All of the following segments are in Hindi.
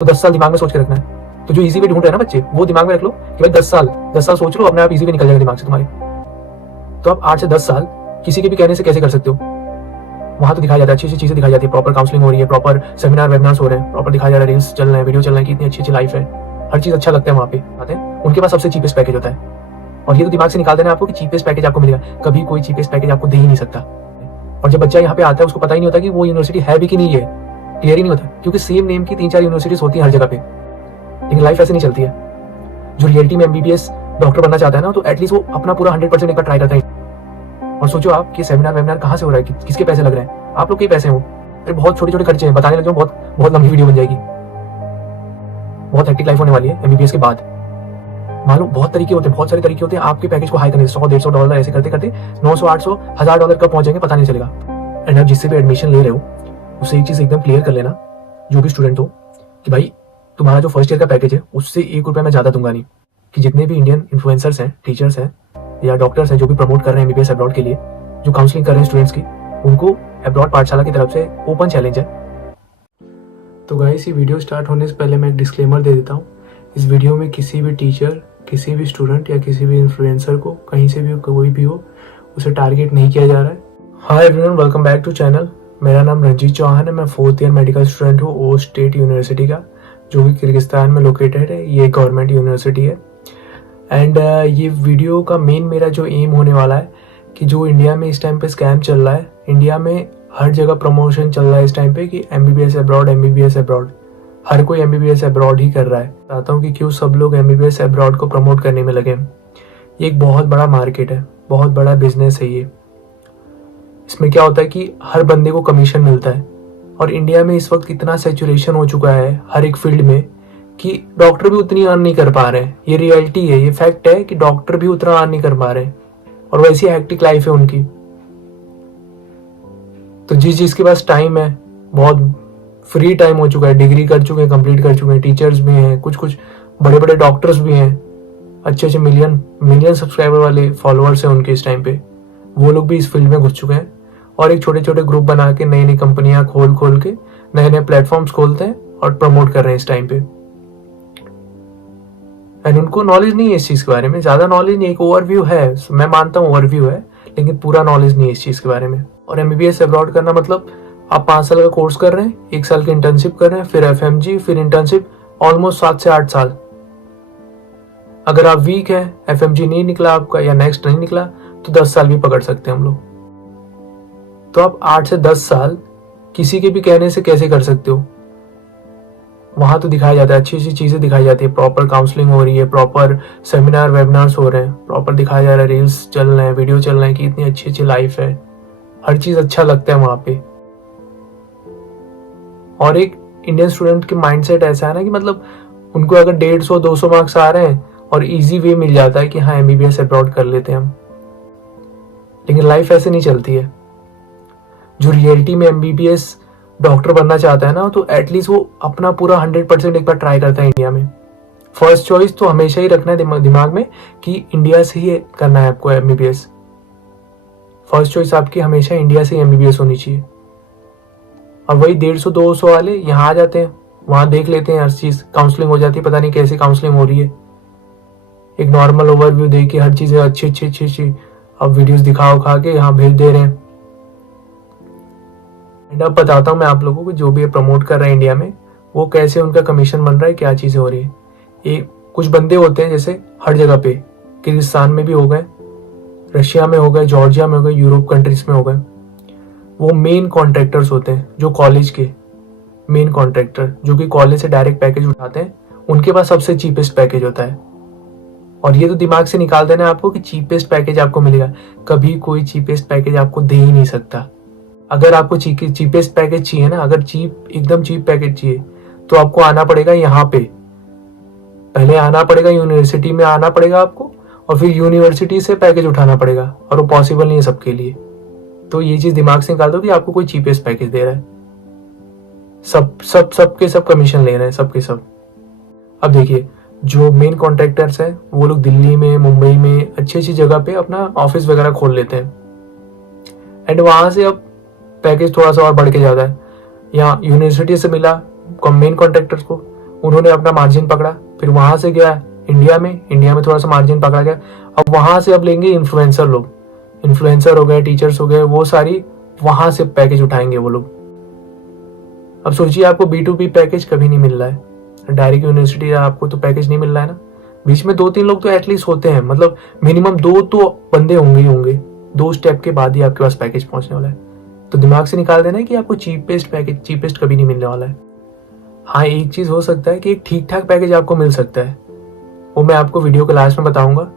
तो 10 साल दिमाग में सोच के रखना है। तो जो इजी वे ढूंढ रहे हैं ना बच्चे, वो दिमाग में रख लो कि भाई 10 साल सोच लो, अपने आप इजी वे निकल जाएगा दिमाग से तुम्हारे। तो आप 8 से 10 साल किसी के भी कहने से कैसे कर सकते हो? वहां तो दिखाया जाता है, अच्छी अच्छी चीजें दिखाई जाती है, प्रॉपर काउंसलिंग हो रही है, प्रॉपर सेमिनार वेबिनार्स हो रहे हैं, प्रॉपर दिखाया जा रहा है, रील्स चल रहे हैं, वीडियो चल रहे हैं कि इतनी अच्छी अच्छी लाइफ है, हर चीज अच्छा लगता है। वहां पे आते हैं, उनके पास सबसे चीपेस्ट पैकेज होता है। और ये तो दिमाग से निकाल देना आपको कि चीपेस्ट पैकेज आपको मिलेगा, कभी कोई चीपेस्ट पैकेज आपको दे ही नहीं सकता। और जब बच्चा यहाँ पे आता है उसको पता ही नहीं होता कि वो यूनिवर्सिटी है भी कि नहीं है, क्लियर ही नहीं होता, क्योंकि सेम नेम की 3-4 यूनिवर्सिटीज होती है हर जगह पे। लेकिन लाइफ ऐसे नहीं चलती है। जो रियलिटी में एमबीबीएस डॉक्टर बनना चाहता है ना, तो एटलीस्ट वो अपना पूरा 100% एक बार ट्राई करता है। और सोचो आप कि सेमिनार वेमिनार कहाँ से हो रहा है, किसके पैसे लग रहे हैं? आप लोग के पैसे हो। फिर बहुत छोटे छोटे खर्चे हैं, बताने लग जाओ बहुत बहुत लंबी वीडियो बन जाएगी। बहुत हेक्टिक लाइफ होने वाली है एमबीबीएस के बाद। मान लो बहुत तरीके होते हैं, बहुत सारे तरीके होते हैं आपके पैकेज को हाई करने, $100-150 ऐसे करते करते 900, 800, $1000 कब पहुंचेंगे पता नहीं चलेगा। एंड आप जिससे भी एडमिशन ले रहे हो उससे एक चीज एकदम क्लियर कर लेना, जो भी स्टूडेंट हो, कि भाई तुम्हारा जो फर्स्ट ईयर का पैकेज है उससे ₹1 मैं ज्यादा दूंगा नहीं। कि जितने भी इंडियन इन्फ्लुएंसर्स हैं, टीचर्स हैं या डॉक्टर्स हैं जो भी प्रमोट कर रहे हैं एमबीबीएस अब्रॉड के लिए, जो काउंसलिंग कर रहे हैं स्टूडेंट्स की, उनको अब्रॉड पाठशाला की तरफ से ओपन चैलेंज है। तो गाइस, ये वीडियो स्टार्ट होने से पहले मैं एक डिस्क्लेमर दे देता हूँ। इस वीडियो में किसी भी टीचर, किसी भी स्टूडेंट या किसी भी इन्फ्लुएंसर को कहीं से भी कोई भी हो उसे टारगेट नहीं किया जा रहा है। Hi everyone, welcome back to channel. मेरा नाम रंजीत चौहान है। मैं 4th ईयर मेडिकल स्टूडेंट हूँ ओस्ट स्टेट यूनिवर्सिटी का, जो कि किर्गिस्तान में लोकेटेड है। ये गवर्नमेंट यूनिवर्सिटी है। एंड ये वीडियो का मेन मेरा जो एम होने वाला है कि जो इंडिया में इस टाइम पे स्कैम चल रहा है, इंडिया में हर जगह प्रमोशन चल रहा है इस टाइम पे कि एमबीबीएस अब्रॉड, एमबीबीएस अब्रॉड, हर कोई एमबीबीएस अब्रॉड ही कर रहा है। बताता हूँ कि क्यों सब लोग एमबीबीएस अब्रॉड को प्रमोट करने में लगे। ये एक बहुत बड़ा मार्केट है, बहुत बड़ा बिजनेस है ये। इसमें क्या होता है कि हर बंदे को कमीशन मिलता है। और इंडिया में इस वक्त इतना सैचुरेशन हो चुका है हर एक फील्ड में कि डॉक्टर भी उतनी अर्न नहीं कर पा रहे हैं। ये रियलिटी है, ये फैक्ट है कि डॉक्टर भी उतना अर्न नहीं कर पा रहे हैं। और वैसी हेक्टिक लाइफ है उनकी। तो जिसके पास टाइम है, बहुत फ्री टाइम हो चुका है, डिग्री कर चुके हैं, कंप्लीट कर चुके हैं, टीचर्स भी हैं, कुछ बड़े बड़े डॉक्टर्स भी हैं, अच्छे मिलियन सब्सक्राइबर वाले फॉलोअर्स हैं उनके इस टाइम पे, वो लोग भी इस फील्ड में घुस चुके हैं। और एक छोटे छोटे ग्रुप बना के नई नई कंपनियां खोल के नए नए प्लेटफॉर्म्स खोलते हैं और प्रमोट कर रहे हैं इस टाइम पे। एंड उनको नॉलेज नहीं है इस चीज के बारे में, ज्यादा नॉलेज नहीं। एक ओवरव्यू है, मैं मानता हूँ ओवरव्यू है, लेकिन पूरा नॉलेज नहीं है इस चीज के बारे में। और एमबीबीएस अब्रॉड करना मतलब आप 5 साल का कोर्स कर रहे हैं, 1 साल की इंटर्नशिप कर रहे हैं, फिर एफएमजी, फिर इंटर्नशिप, ऑलमोस्ट 7 से 8 साल। अगर आप वीक है, एफएमजी नहीं निकला आपका या नेक्स्ट नहीं निकला, तो 10 साल भी पकड़ सकते हैं हम लोग। तो आप 8 से 10 साल किसी के भी कहने से कैसे कर सकते हो? वहां तो दिखाया जाता है, अच्छी अच्छी चीजें दिखाई जाती है, प्रॉपर काउंसलिंग हो रही है, प्रॉपर सेमिनार वेबिनार्स हो रहे हैं, प्रॉपर दिखाया जा रहा है, रील्स चल रहे हैं, वीडियो चल रहे हैं कि इतनी अच्छी अच्छी लाइफ है, हर चीज अच्छा लगता है वहां पे। और एक इंडियन स्टूडेंट के माइंडसेट ऐसा है ना कि मतलब उनको अगर 150-200 मार्क्स आ रहे हैं और इजी वे मिल जाता है कि हाँ एमबीबीएस अब्रॉड कर लेते हैं हम। लेकिन लाइफ ऐसे नहीं चलती है। जो रियलिटी में एमबीबीएस डॉक्टर बनना चाहता है ना, तो एटलीस्ट वो अपना पूरा 100% एक बार ट्राई करता है इंडिया में। फर्स्ट चॉइस तो हमेशा ही रखना है दिमाग में कि इंडिया से ही करना है आपको एमबीबीएस। फर्स्ट चॉइस आपकी हमेशा इंडिया से ही एमबीबीएस होनी चाहिए। और वही 150-200 वाले यहाँ आ जाते हैं, वहां देख लेते हैं हर चीज, काउंसलिंग हो जाती है, पता नहीं कैसी काउंसलिंग हो रही है, एक नॉर्मल ओवरव्यू दे के हर चीज अच्छी अब वीडियोस दिखा के यहाँ भेज दे रहे हैं। एंड अब बताता हूँ मैं आप लोगों को, जो भी प्रमोट कर रहे हैं इंडिया में, वो कैसे उनका कमीशन बन रहा है, क्या चीजें हो रही है। ये कुछ बंदे होते हैं जैसे हर जगह पे, किर्गिस्तान में भी हो गए, रशिया में हो गए, जॉर्जिया में हो गए, यूरोप कंट्रीज में हो गए। वो मेन कॉन्ट्रैक्टर्स होते हैं, जो कॉलेज के मेन कॉन्ट्रैक्टर, जो कि कॉलेज से डायरेक्ट पैकेज उठाते हैं, उनके पास सबसे चीपेस्ट पैकेज होता है। और ये तो दिमाग से निकाल देना है आपको कि चीपेस्ट पैकेज आपको मिलेगा, कभी कोई चीपेस्ट पैकेज आपको दे ही नहीं सकता। अगर आपको चीपेस्ट पैकेज चाहिए ना, अगर एकदम चीप पैकेज चाहिए, तो आपको आना पड़ेगा यहाँ पे, पहले आना पड़ेगा यूनिवर्सिटी में, आना पड़ेगा आपको, और फिर यूनिवर्सिटी से पैकेज उठाना पड़ेगा, और वो पॉसिबल नहीं है सबके लिए। तो ये चीज दिमाग से निकाल दो कि आपको कोई चीपेस्ट पैकेज दे रहा है, सब कमीशन ले रहे हैं, सबके सब। अब देखिए, जो मेन कॉन्ट्रैक्टर्स हैं वो लोग दिल्ली में, मुंबई में अच्छी जगह पे अपना ऑफिस वगैरह खोल लेते हैं। एंड वहां से अब पैकेज थोड़ा सा और बढ़ के जाता है। यहाँ यूनिवर्सिटी से मिला मेन कॉन्ट्रैक्टर्स को, उन्होंने अपना मार्जिन पकड़ा, फिर वहां से गया इंडिया में थोड़ा सा मार्जिन पकड़ा गया। अब वहां से अब लेंगे इन्फ्लुएंसर लोग, इन्फ्लुएंसर हो गए, टीचर्स हो गए, वो सारी वहां से पैकेज उठाएंगे वो लोग। अब सोचिए आपको B2B पैकेज कभी नहीं मिल रहा है, डायरेक्ट यूनिवर्सिटी आपको तो पैकेज नहीं मिल रहा है ना, बीच में 2-3 लोग तो एटलीस्ट होते हैं, मतलब मिनिमम 2 तो बंदे होंगे ही होंगे, 2 स्टेप के बाद ही आपके पास पैकेज पहुंचने वाला है। तो दिमाग से निकाल देना है कि आपको चीपेस्ट कभी नहीं मिलने वाला है। हाँ, एक चीज हो सकता है कि एक ठीक ठाक पैकेज आपको मिल सकता है, वो मैं आपको वीडियो के लास्ट में बताऊंगा।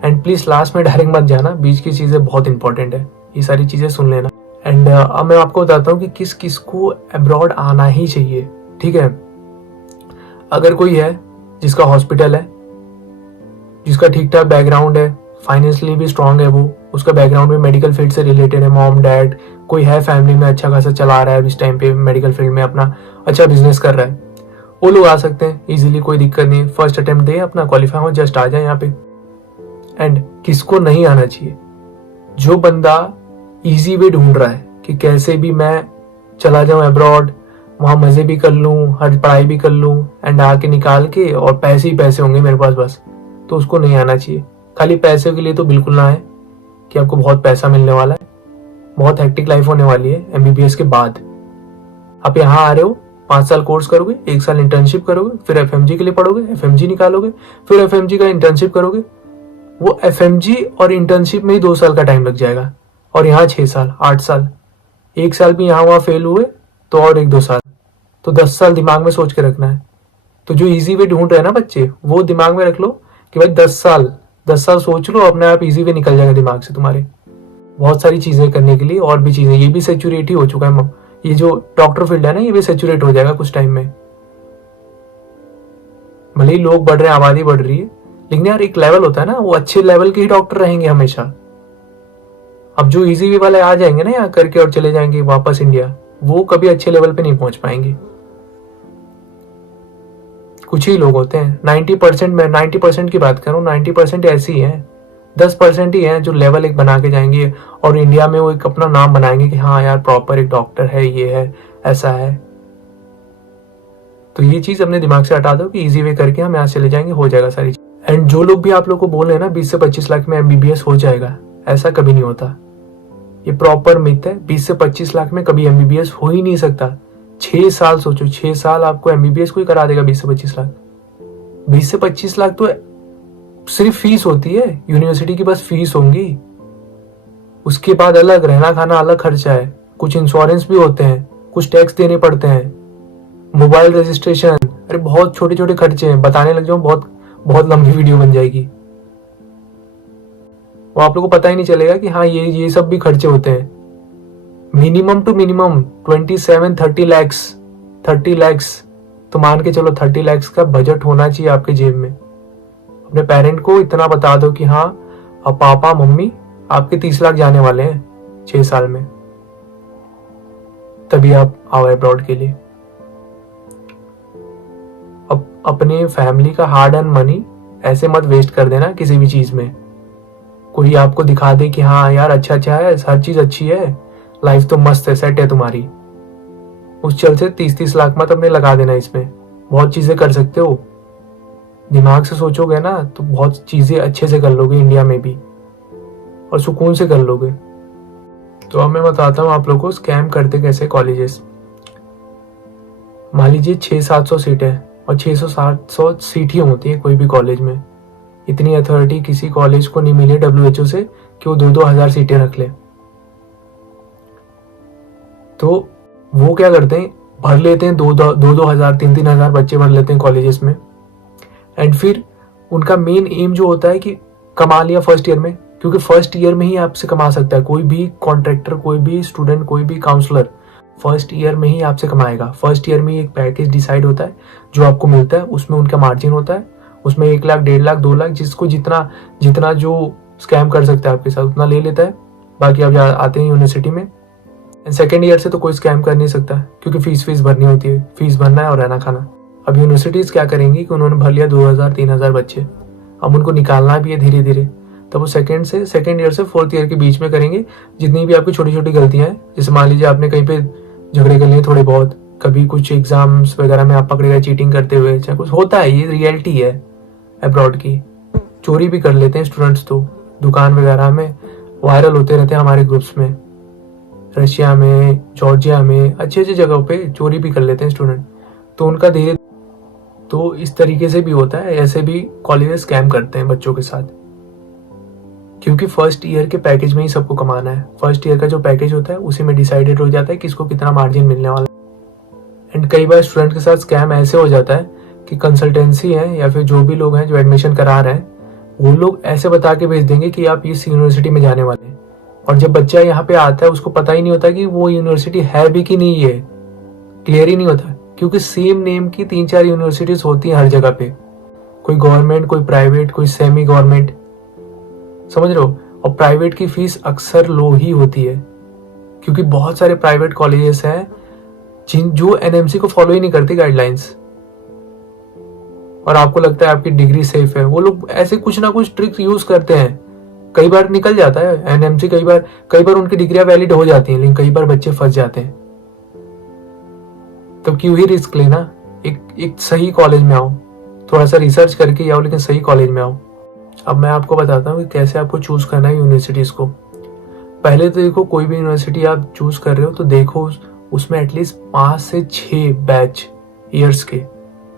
एंड प्लीज लास्ट में डायरेक्ट मत जाना, बीच की चीजें बहुत इंपॉर्टेंट है, ये सारी चीजें सुन लेना। एंड अब मैं आपको बताता हूँ कि किस किस को अब्रॉड आना ही चाहिए, ठीक है। अगर कोई है जिसका हॉस्पिटल है, जिसका ठीक ठाक बैकग्राउंड है, फाइनेंशियली भी स्ट्रांग है, वो उसका बैकग्राउंड भी मेडिकल फील्ड से रिलेटेड है, मॉम डैड कोई है फैमिली में अच्छा खासा चला रहा है इस टाइम पे, मेडिकल फील्ड में अपना अच्छा बिजनेस कर रहा है, वो लोग आ सकते हैं इजीली, कोई दिक्कत नहीं। फर्स्ट अटेम्प्ट दे, अपना क्वालिफाई हो, जस्ट आ जाए यहाँ पे। एंड किसको नहीं आना चाहिए? जो बंदा इजी वे ढूंढ रहा है कि कैसे भी मैं चला जाऊं अब्रॉड, वहां मजे भी कर लूं, हर पढ़ाई भी कर लूं, एंड आके निकाल के और पैसे ही पैसे होंगे मेरे पास बस, तो उसको नहीं आना चाहिए। खाली पैसे के लिए तो बिल्कुल ना आए कि आपको बहुत पैसा मिलने वाला है, बहुत हेक्टिक लाइफ होने वाली है MBBS के बाद। आप यहाँ आ रहे हो, 5 साल कोर्स करोगे, 1 साल इंटर्नशिप करोगे, फिर FMG के लिए पढ़ोगे, FMG निकालोगे, फिर FMG का इंटर्नशिप करोगे। वो FMG और इंटर्नशिप में ही 2 साल का टाइम लग जाएगा, और यहाँ 6 साल 8 साल, 1 साल भी यहाँ वहाँ फेल हुए तो और 1-2 साल, तो 10 साल दिमाग में सोच के रखना है। तो जो इजी वे ढूंढ रहे हैं ना बच्चे, वो दिमाग में रख लो कि भाई 10 साल सोच लो, अपने आप इजी वे निकल जाएगा दिमाग से तुम्हारे, बहुत सारी चीजें करने के लिए। और भी चीजें, ये भी सेचुरेट ही हो चुका है, ये जो डॉक्टर फील्ड है ना, ये भी सेचुरेट हो जाएगा कुछ टाइम में। भले ही लोग बढ़ रहे हैं, आबादी बढ़ रही है, लेकिन यार एक लेवल होता है ना, वो अच्छे लेवल के ही डॉक्टर रहेंगे हमेशा। अब जो इजी वे वाले आ जाएंगे ना यहाँ करके और चले जाएंगे वापस इंडिया, वो कभी अच्छे लेवल पे नहीं पहुंच पाएंगे। कुछ ही लोग होते हैं, 90% में 90% की बात करूं, 90% ऐसी हैं, 10% ही हैं जो लेवल एक बना के जाएंगे और इंडिया में वो एक अपना नाम बनाएंगे कि हाँ यार प्रॉपर एक डॉक्टर है, ये है, ऐसा है। तो ये चीज अपने दिमाग से हटा दो कि इजी वे करके हम यहाँ चले जाएंगे, हो जाएगा सारी चीज। एंड जो लोग भी आप लोग को बोल रहे हैं ना 20 से 25 लाख में MBBS हो जाएगा, ऐसा कभी नहीं होता, ये प्रॉपर मिथ है। 20 से 25 लाख में कभी MBBS हो ही नहीं सकता। 6 साल सोचो, 6 साल आपको MBBS कोई करा देगा 20 से 25 लाख? 20 से 25 लाख तो सिर्फ फीस होती है, यूनिवर्सिटी की बस फीस होंगी, उसके बाद अलग रहना खाना अलग खर्चा है, कुछ इंश्योरेंस भी होते हैं, कुछ टैक्स देने पड़ते हैं, मोबाइल रजिस्ट्रेशन, अरे बहुत छोटे छोटे खर्चे हैं, बताने लग जाऊं बहुत लंबी वीडियो बन जाएगी। वो आप लोगों को पता ही नहीं चलेगा कि हाँ ये सब भी खर्चे होते हैं। मिनिमम टू मिनिमम 27-30 lakhs तो मान के चलो 30 lakhs का बजट होना चाहिए आपके जेब में। अपने पेरेंट को इतना बता दो कि हाँ अब पापा मम्मी आपके 30 लाख जाने वाले हैं 6 साल में, तभी आप आओ अब्रॉड के लिए। अब अपने फैमिली का हार्ड अर्न मनी ऐसे मत वेस्ट कर देना किसी भी चीज में। कोई आपको दिखा दे कि हाँ यार अच्छा है, हर चीज अच्छी है, लाइफ तो मस्त है, सेट है तुम्हारी, उस चल से 30 लाख मत अपने लगा देना इसमें। बहुत चीजें कर सकते हो, दिमाग से सोचोगे ना तो बहुत चीजें अच्छे से कर लोगे इंडिया में भी, और सुकून से कर लोगे। तो अब मैं बताता हूँ आप लोगों को स्कैम करते कैसे कॉलेजेस। मान लीजिए 600-700 सीटें, और 600-700 सीट ही होती है कोई भी कॉलेज में। इतनी अथॉरिटी किसी कॉलेज को नहीं मिली WHO से कि वो 2-2 हजार सीटें रख ले। तो वो क्या करते हैं, भर लेते हैं 2-2 हजार 3-3 हजार बच्चे भर लेते हैं कॉलेजेस में। एंड फिर उनका मेन एम जो होता है कि कमा लिया फर्स्ट ईयर में, क्योंकि फर्स्ट ईयर में ही आपसे कमा सकता है कोई भी कॉन्ट्रैक्टर, कोई भी स्टूडेंट, कोई भी काउंसलर, फर्स्ट ईयर में ही आपसे कमाएगा। फर्स्ट ईयर में एक पैकेज डिसाइड होता है जो आपको मिलता है, उसमें उनका मार्जिन होता है, उसमें 1 लाख 1.5 लाख 2 लाख जिसको जितना जो स्कैम कर सकता है आपके साथ उतना ले लेता है। बाकी आप आते हैं यूनिवर्सिटी में, सेकेंड ईयर से तो कोई स्कैम कर नहीं सकता क्योंकि फीस भरनी होती है, फीस भरना है और रहना खाना। अब यूनिवर्सिटीज क्या करेंगी कि उन्होंने भर लिया 2,000-3,000 बच्चे, अब उनको निकालना भी है धीरे धीरे, तब वो सेकेंड ईयर से 4th ईयर के बीच में करेंगे। जितनी भी आपकी छोटी छोटी गलतियां हैं, जैसे मान लीजिए आपने कहीं पे झगड़े कर लिए थोड़े बहुत, कभी कुछ एग्जाम्स वगैरह में आप पकड़े गए चीटिंग करते हुए, चाहे कुछ होता है, ये रियलिटी है अब्रॉड की। चोरी भी कर लेते हैं स्टूडेंट्स, तो दुकान वगैरह में वायरल होते रहते हैं हमारे ग्रुप्स में। रशिया में, जॉर्जिया में, अच्छी अच्छी जगहों पे चोरी भी कर लेते हैं स्टूडेंट। तो उनका धीरे, तो इस तरीके से भी होता है, ऐसे भी कॉलेजेस स्कैम करते हैं बच्चों के साथ, क्योंकि फर्स्ट ईयर के पैकेज में ही सबको कमाना है। फर्स्ट ईयर का जो पैकेज होता है उसी में डिसाइडेड हो जाता है कि इसको कितना मार्जिन मिलने वाला है। एंड कई बार स्टूडेंट के साथ स्कैम ऐसे हो जाता है कि कंसल्टेंसी है या फिर जो भी लोग हैं जो एडमिशन करा रहे हैं, वो लोग ऐसे बता के भेज देंगे कि आप इस यूनिवर्सिटी में जाने वाले हैं, और जब बच्चा यहाँ पे आता है उसको पता ही नहीं होता कि वो यूनिवर्सिटी है भी कि नहीं है, क्लियर ही नहीं होता, क्योंकि सेम नेम की 3-4 यूनिवर्सिटीज होती हैं हर जगह पे, कोई गवर्नमेंट, कोई प्राइवेट, कोई सेमी गवर्नमेंट, समझ रहे हो। और प्राइवेट की फीस अक्सर लो ही होती है, क्योंकि बहुत सारे प्राइवेट कॉलेजेस हैं जो एनएमसी को फॉलो ही नहीं करती गाइडलाइंस, और आपको लगता है आपकी डिग्री सेफ है। वो लोग ऐसे कुछ ना कुछ ट्रिक्स यूज करते हैं, कई बार निकल जाता है एनएमसी, कई बार उनकी डिग्रियां वैलिड हो जाती हैं, लेकिन कई बार बच्चे फंस जाते हैं। तो क्यों ही रिस्क लेना, एक सही कॉलेज में आओ, थोड़ा सा रिसर्च करके आओ, लेकिन सही कॉलेज में आओ। अब मैं आपको बताता हूँ कि कैसे आपको चूज करना है यूनिवर्सिटीज को। पहले तो देखो, कोई भी यूनिवर्सिटी आप चूज कर रहे हो तो देखो उसमें एटलीस्ट 5 से 6 बैच ईयर्स के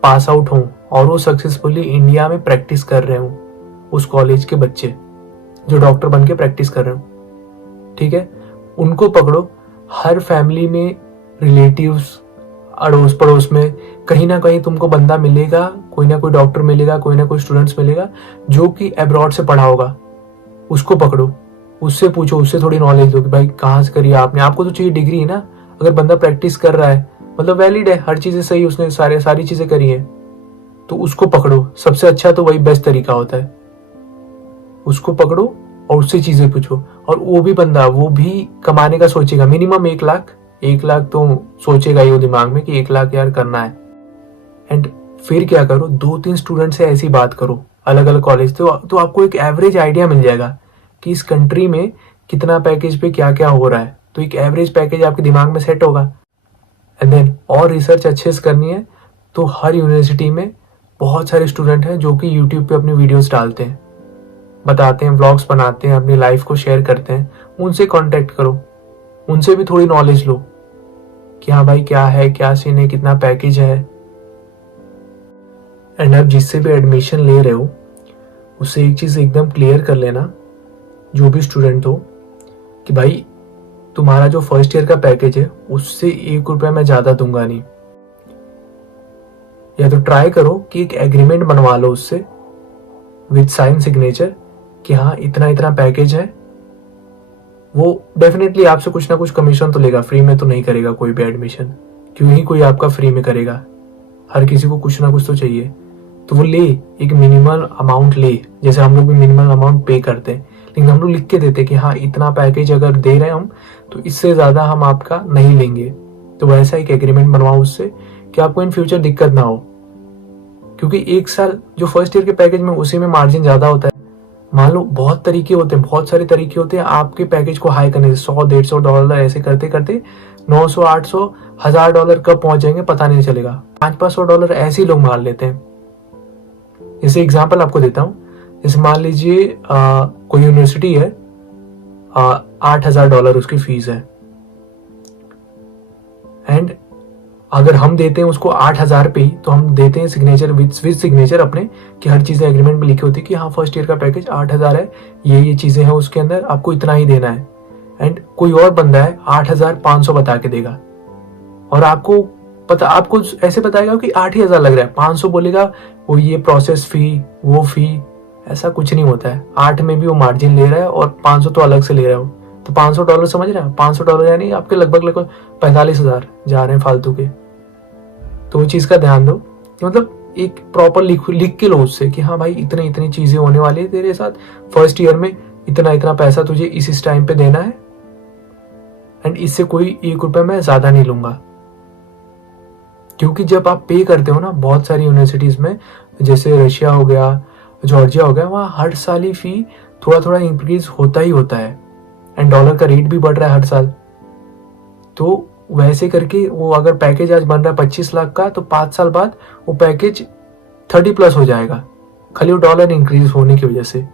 पास आउट हों, और वो सक्सेसफुली इंडिया में प्रैक्टिस कर रहे हो, उस कॉलेज के बच्चे जो डॉक्टर बन के प्रैक्टिस कर रहे हो, ठीक है, उनको पकड़ो। हर फैमिली में, रिलेटिव्स, अड़ोस पड़ोस में कहीं ना कहीं तुमको बंदा मिलेगा, कोई ना कोई डॉक्टर मिलेगा, कोई ना कोई स्टूडेंट्स मिलेगा जो कि अब्रॉड से पढ़ा होगा, उसको पकड़ो, उससे पूछो, उससे थोड़ी नॉलेज लो कि भाई कहाँ से करी आपने, आपको तो चाहिए डिग्री है ना। अगर बंदा प्रैक्टिस कर रहा है मतलब वैलिड है, हर चीजें सही, उसने सारी चीजें करी है, तो उसको पकड़ो। सबसे अच्छा तो वही बेस्ट तरीका होता है, उसको पकड़ो और उससे चीजें पूछो। और वो भी बंदा, वो भी कमाने का सोचेगा, मिनिमम 1 लाख तो सोचेगा ही वो दिमाग में कि 1 लाख यार करना है। एंड फिर क्या करो, 2-3 स्टूडेंट से ऐसी बात करो, अलग अलग कॉलेज, तो आपको एक एवरेज आइडिया मिल जाएगा कि इस कंट्री में कितना पैकेज पे क्या क्या हो रहा है। तो एक एवरेज पैकेज आपके दिमाग में सेट होगा। एंड देन और रिसर्च अच्छे से करनी है तो हर यूनिवर्सिटी में बहुत सारे स्टूडेंट हैं जो कि यूट्यूब पे अपनी वीडियोस डालते हैं, बताते हैं, व्लॉग्स बनाते हैं, अपनी लाइफ को शेयर करते हैं। उनसे कांटेक्ट करो, उनसे भी थोड़ी नॉलेज लो कि हाँ भाई क्या है, क्या सीन है, कितना पैकेज है। एंड आप जिससे भी एडमिशन ले रहे हो उससे एक चीज एकदम क्लियर कर लेना, जो भी स्टूडेंट हो, कि भाई तुम्हारा जो फर्स्ट ईयर का पैकेज है उससे 1 रुपया मैं ज्यादा दूंगा नहीं। या तो ट्राई करो कि एक एग्रीमेंट बनवा लो उससे विद साइन सिग्नेचर कि हाँ इतना इतना पैकेज है। वो डेफिनेटली आपसे कुछ ना कुछ कमीशन तो लेगा, फ्री में तो नहीं करेगा कोई भी एडमिशन, क्यों ही कोई आपका फ्री में करेगा, हर किसी को कुछ ना कुछ तो चाहिए। तो वो ले, एक मिनिमल अमाउंट ले, जैसे हम लोग भी मिनिमल अमाउंट पे करते हैं, लेकिन हम लोग लिख के देते कि हाँ इतना पैकेज अगर दे रहे हैं हम तो इससे ज्यादा हम आपका नहीं लेंगे। तो वैसा एक एग्रीमेंट बनवाओ उससे कि आपको इन फ्यूचर दिक्कत ना हो, क्योंकि 1 साल जो फर्स्ट ईयर के पैकेज में उसी में मार्जिन ज्यादा होता है। मान लो बहुत तरीके होते हैं, बहुत सारे तरीके होते हैं आपके पैकेज को हाई करने से। $100-150 ऐसे करते करते $900, $800, $1000 कब पहुंच जाएंगे पता नहीं चलेगा। $500-500 ऐसे ही लोग मार लेते हैं। जैसे एग्जाम्पल आपको देता हूँ, जैसे मान लीजिए कोई यूनिवर्सिटी है, $8000 उसकी फीस है, एंड अगर हम देते हैं उसको 8000 पे ही, तो हम देते हैं सिग्नेचर विद सिग्नेचर अपने कि हर चीज एग्रीमेंट में लिखी होती है कि हाँ फर्स्ट ईयर का पैकेज 8000 है, ये चीजें हैं उसके अंदर, आपको इतना ही देना है। एंड कोई और बंदा है 8500 बता के देगा, और आपको ऐसे बताएगा कि 8000 लग रहा है, 500 बोलेगा, वो ये प्रोसेस फी, वो फी, ऐसा कुछ नहीं होता है। 8 में भी वो मार्जिन ले रहा है और 500 तो अलग से ले रहा हो, तो $500 समझ रहे हैं, $500 यानी आपके लगभग 45,000 जा रहे हैं फालतू के। तो वो चीज का ध्यान दो, मतलब एक प्रॉपर लिख के लो उससे कि हाँ भाई इतनी इतनी चीजें होने वाली है तेरे साथ, फर्स्ट ईयर में इतना इतना पैसा तुझे इस टाइम पे देना है, एंड इससे कोई 1 रुपया मैं ज्यादा नहीं लूंगा। क्योंकि जब आप पे करते हो ना बहुत सारी यूनिवर्सिटीज में, जैसे रशिया हो गया, जॉर्जिया हो गया, वहाँ हर साल ही फी थोड़ा थोड़ा इंक्रीज होता ही होता है, एंड डॉलर का रेट भी बढ़ रहा है हर साल। तो वैसे करके वो अगर पैकेज आज बन रहा है 25 लाख का, तो 5 साल बाद वो पैकेज 30+ हो जाएगा, खाली वो डॉलर इंक्रीज होने की वजह से।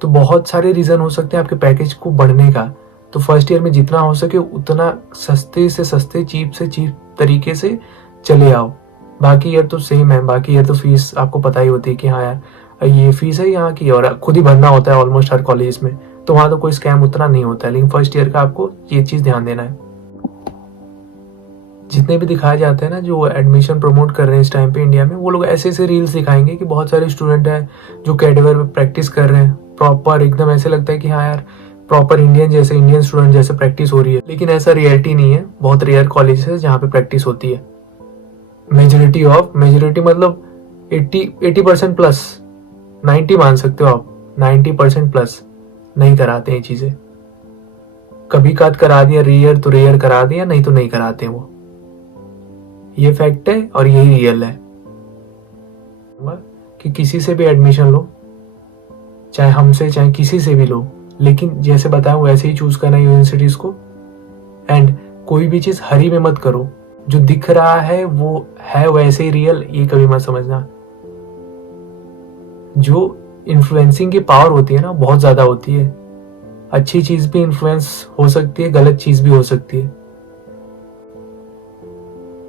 तो बहुत सारे रीजन हो सकते हैं आपके पैकेज को बढ़ने का। तो फर्स्ट ईयर में जितना हो सके उतना सस्ते से सस्ते, चीप से चीप तरीके से चले आओ। बाकी ईयर तो सेम है, बाकी ईयर तो फीस आपको पता ही होती है कि हाँ यार ये फीस है यहाँ की, और खुद ही भरना होता है ऑलमोस्ट हर कॉलेज में, तो वहाँ तो कोई स्कैम उतना नहीं होता है। लेकिन फर्स्ट ईयर का आपको ये चीज़ ध्यान देना है। जितने भी दिखाए जाते हैं ना जो एडमिशन प्रमोट कर रहे हैं इस टाइम पे इंडिया में, वो लोग ऐसे ऐसे रील्स दिखाएंगे कि बहुत सारे स्टूडेंट हैं जो कैडवर में प्रैक्टिस कर रहे हैं प्रॉपर, एकदम ऐसे लगता है कि हाँ यार प्रॉपर इंडियन स्टूडेंट जैसे प्रैक्टिस हो रही है। लेकिन ऐसा रियलिटी नहीं है। बहुत रेयर कॉलेज है जहाँ पे प्रैक्टिस होती है। मेजोरिटी मतलब 80% प्लस, 90 मान सकते हो आप, 90% प्लस नहीं कराते हैं चीजें। कभी काट करा दिया, रेयर तो रेयर करा दिया, नहीं तो नहीं कराते वो। ये फैक्ट है और यही रियल है कि किसी से भी एडमिशन लो, चाहे हमसे चाहे किसी से भी लो, लेकिन जैसे बताया वैसे ही चूज करना यूनिवर्सिटीज को। एंड कोई भी चीज हरी में मत करो, जो दिख रहा है वो है वैसे ही रियल, ये कभी मत समझना। जो इन्फ्लुएंसिंग की पावर होती है ना बहुत ज्यादा होती है। अच्छी चीज भी इन्फ्लुएंस हो सकती है, गलत चीज भी हो सकती है।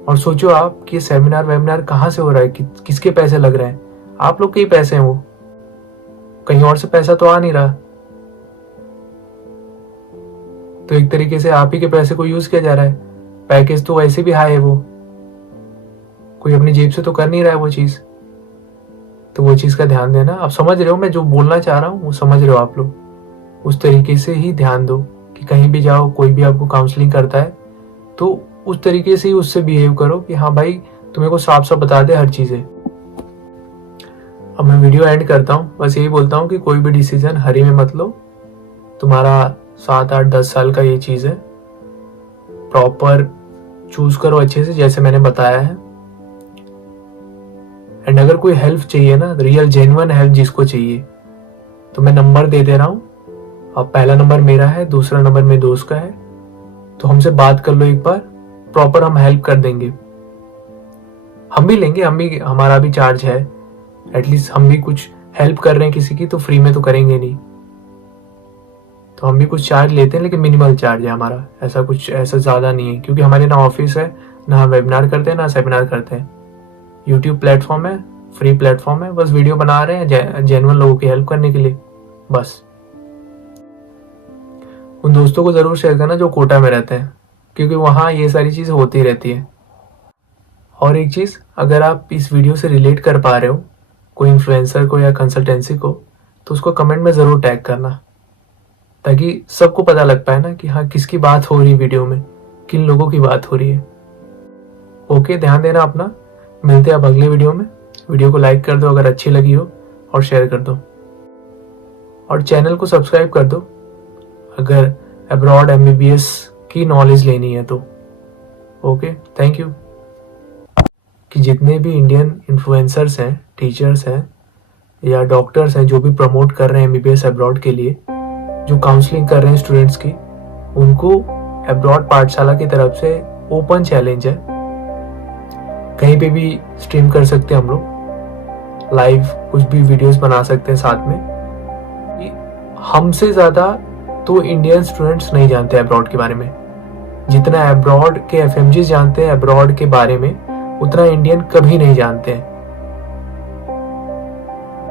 और सोचो आप कि सेमिनार वेमिनार कहाँ से हो रहा है, किसके पैसे लग रहे हैं? आप लोग के ही पैसे हैं, वो कहीं और से पैसा तो आ नहीं रहा। तो एक तरीके से आप ही के पैसे को यूज किया जा रहा है। पैकेज तो वैसे भी हाई है, वो कोई अपनी जेब से तो कर नहीं रहा है वो चीज। तो वो चीज का ध्यान देना। आप समझ रहे हो मैं जो बोलना चाह रहा हूँ, वो समझ रहे हो आप लोग। उस तरीके से ही ध्यान दो कि कहीं भी जाओ, कोई भी आपको काउंसलिंग करता है तो उस तरीके से ही उससे बिहेव करो कि हाँ भाई तुम्हें को साफ साफ बता दे हर चीजें। अब मैं वीडियो एंड करता हूँ, बस यही बोलता हूँ कि कोई भी डिसीजन हरी में मत लो। तुम्हारा 7, 8, 10 साल का ये चीज है, प्रॉपर चूज करो अच्छे से जैसे मैंने बताया है। एंड अगर कोई हेल्प चाहिए ना, रियल जेन्युइन हेल्प जिसको चाहिए, तो मैं नंबर दे दे रहा हूँ। अब पहला नंबर मेरा है, दूसरा नंबर मेरे दोस्त का है, तो हमसे बात कर लो एक बार, प्रॉपर हम हेल्प कर देंगे। हम भी लेंगे, हमारा भी चार्ज है। एटलीस्ट हम भी कुछ हेल्प कर रहे हैं किसी की, तो फ्री में तो करेंगे नहीं। तो हम भी कुछ चार्ज लेते हैं, लेकिन मिनिमल चार्ज है हमारा। ऐसा ज्यादा नहीं है, क्योंकि हमारे ना ऑफिस है, ना हम वेबिनार करते हैं, ना सेमिनार करते हैं। यूट्यूब प्लेटफॉर्म है, फ्री प्लेटफॉर्म है, बस वीडियो बना रहे हैं जेन्युइन लोगों की हेल्प करने के लिए बस। उन दोस्तों को जरूर शेयर करना जो कोटा में रहते हैं, क्योंकि वहाँ ये सारी चीजें होती रहती है। और एक चीज, अगर आप इस वीडियो से रिलेट कर पा रहे हो कोई इन्फ्लुएंसर को या कंसल्टेंसी को, तो उसको कमेंट में जरूर टैग करना, ताकि सबको पता लग पाए ना कि हाँ किसकी बात हो रही है वीडियो में, किन लोगों की बात हो रही है। ओके, ध्यान देना अपना। मिलते हैं अब अगले वीडियो में। वीडियो को लाइक कर दो अगर अच्छी लगी हो, और शेयर कर दो, और चैनल को सब्सक्राइब कर दो अगर अब्रॉड MBBS की नॉलेज लेनी है तो। Okay, thank you. कि जितने भी इंडियन इन्फ्लुएंसर्स हैं, टीचर्स हैं या डॉक्टर्स हैं जो भी प्रमोट कर रहे हैं MBBS अब्रॉड के लिए, जो काउंसलिंग कर रहे हैं स्टूडेंट्स की, उनको अब्रॉड पाठशाला की तरफ से ओपन चैलेंज है। कहीं पे भी स्ट्रीम कर सकते हैं हम लोग, लाइव कुछ भी वीडियोस बना सकते हैं साथ में। हमसे ज्यादा तो इंडियन स्टूडेंट्स नहीं जानते अब्रॉड के बारे में। जितना अब्रॉड के FMG जानते हैं अब्रॉड के बारे में, उतना इंडियन कभी नहीं जानते हैं।